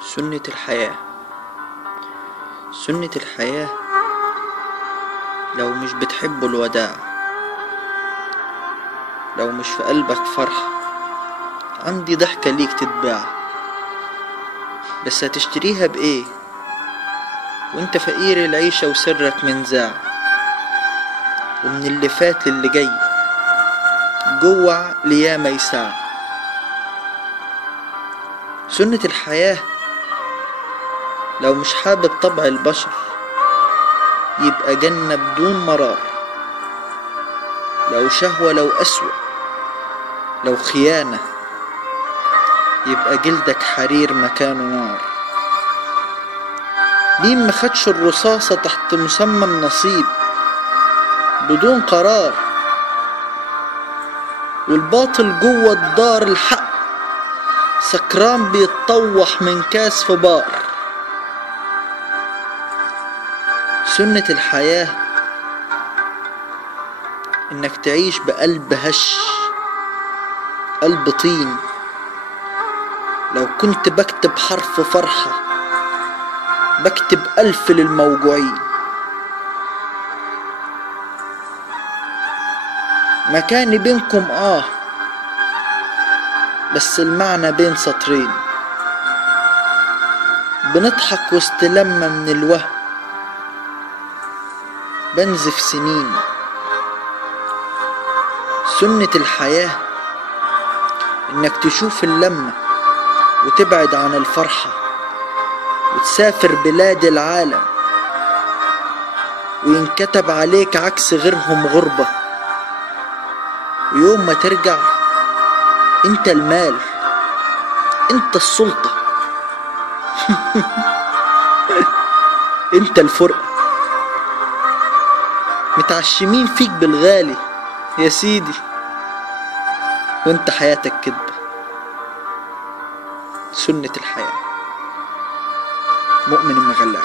سنة الحياة. سنة الحياة لو مش بتحب الوداع، لو مش في قلبك فرحة، عندي ضحكة ليك تتباع، بس هتشتريها بإيه وانت فقير العيشة وسرك منزاع، ومن اللي فات للي جاي جوع لياما يساع. سنة الحياة لو مش حابب طبع البشر، يبقى جنة بدون مرار، لو شهوة لو قسوة لو خيانة، يبقى جلدك حرير مكانه نار. مين مخدش الرصاصة تحت مسمى النصيب بدون قرار، والباطل جوه الدار الحق سكران بيتطوح من كاس في بار. سنة الحياة انك تعيش بقلب هش، قلب طين. لو كنت بكتب حرف فرحة بكتب 1000 للموجوعين. مكاني بينكم بس المعنى بين سطرين، بنضحك وسط لمة من الوهم بنزف سنين. سنة الحياة انك تشوف اللمة وتبعد عن الفرحة وتسافر بلاد العالم، وينكتب عليك عكس غيرهم غربة، ويوم ما ترجع انت المال انت السلطة انت الفرقة. متعشمين فيك بالغالي يا سيدي وانت حياتك كدبة. سنة الحياة. مؤمن المغلع.